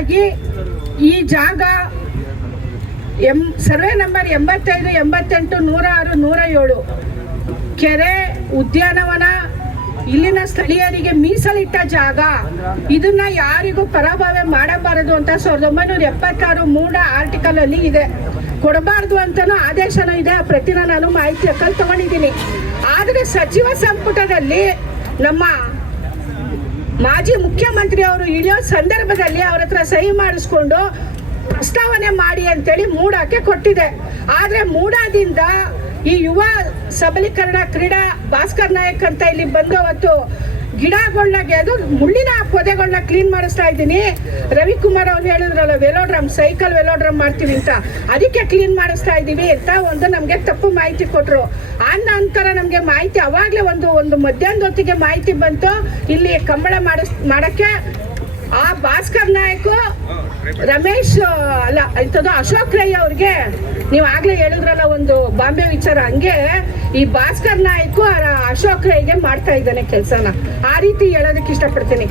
ಹಾಗಾಗಿ ಈ ಜಾಗ ಸರ್ವೆ ನಂಬರ್ 85, 88, 106, 107 ಕೆರೆ ಉದ್ಯಾನವನ ಇಲ್ಲಿನ ಸ್ಥಳೀಯರಿಗೆ ಮೀಸಲಿಟ್ಟ ಜಾಗ. ಇದನ್ನ ಯಾರಿಗೂ ಪರಾಭವ ಮಾಡಬಾರದು ಅಂತ 1976 ಮೂಡ ಆರ್ಟಿಕಲ್ ಅಲ್ಲಿ ಇದೆ. ಕೊಡಬಾರ್ದು ಅಂತನೂ ಆದೇಶನೂ ಇದೆ. ಪ್ರತಿನ ನಾನು ಮಾಹಿತಿ ತಗೊಂಡಿದ್ದೀನಿ. ಆದರೆ ಸಚಿವ ಸಂಪುಟದಲ್ಲಿ ನಮ್ಮ ಮಾಜಿ ಮುಖ್ಯಮಂತ್ರಿ ಅವರು ಇಳಿಯೋ ಸಂದರ್ಭದಲ್ಲಿ ಅವ್ರ ಹತ್ರ ಸಹಿ ಮಾಡಿಸ್ಕೊಂಡು ಪ್ರಸ್ತಾವನೆ ಮಾಡಿ ಅಂತೇಳಿ ಮೂಡಕ್ಕೆ ಕೊಟ್ಟಿದೆ. ಆದರೆ ಮೂಡದಿಂದ ಈ ಯುವ ಸಬಲೀಕರಣ ಕ್ರೀಡಾ ಭಾಸ್ಕರ್ ನಾಯಕ್ ಅಂತ ಇಲ್ಲಿ ಬಂದು ಅವತ್ತು ಗಿಡಗಳನ್ನ ಅದು ಮುಳ್ಳಿನ ಪೊದೆಗಳನ್ನ ಕ್ಲೀನ್ ಮಾಡಿಸ್ತಾ ಇದ್ದೀನಿ. ರವಿಕುಮಾರ್ ಅವ್ರು ಹೇಳಿದ್ರಲ್ಲ ವೆಲೋಡ್ರಮ್, ಸೈಕಲ್ ವೆಲೋಡ್ರಮ್ ಮಾಡ್ತೀವಿ ಅಂತ, ಅದಕ್ಕೆ ಕ್ಲೀನ್ ಮಾಡಿಸ್ತಾ ಇದ್ದೀವಿ ಅಂತ ಒಂದು ನಮಗೆ ತಪ್ಪು ಮಾಹಿತಿ ಕೊಟ್ಟರು. ಆ ನಂತರ ನಮಗೆ ಮಾಹಿತಿ ಅವಾಗಲೇ ಒಂದು ಮಧ್ಯಾಹ್ನದ ಹೊತ್ತಿಗೆ ಮಾಹಿತಿ ಬಂತು, ಇಲ್ಲಿ ಕಂಬಳ ಮಾಡೋಕ್ಕೆ ಆ ಭಾಸ್ಕರ್ ನಾಯಕ್ ರಮೇಶ್ ಅಲ್ಲ ಇಂಥದ್ದು ಅಶೋಕ್ ರೈ ಅವ್ರಿಗೆ ನೀವು ಆಗ್ಲೇ ಹೇಳಿದ್ರಲ್ಲ ಒಂದು ಬಾಂಬೆ ವಿಚಾರ, ಹಂಗೆ ಈ ಭಾಸ್ಕರ್ ನಾಯಕ್ ಅಶೋಕ್ ರೈಗೆ ಮಾಡ್ತಾ ಇದ್ದಾನೆ ಕೆಲಸನ. ಆ ರೀತಿ ಹೇಳೋದಕ್ಕೆ ಇಷ್ಟಪಡ್ತೀನಿ.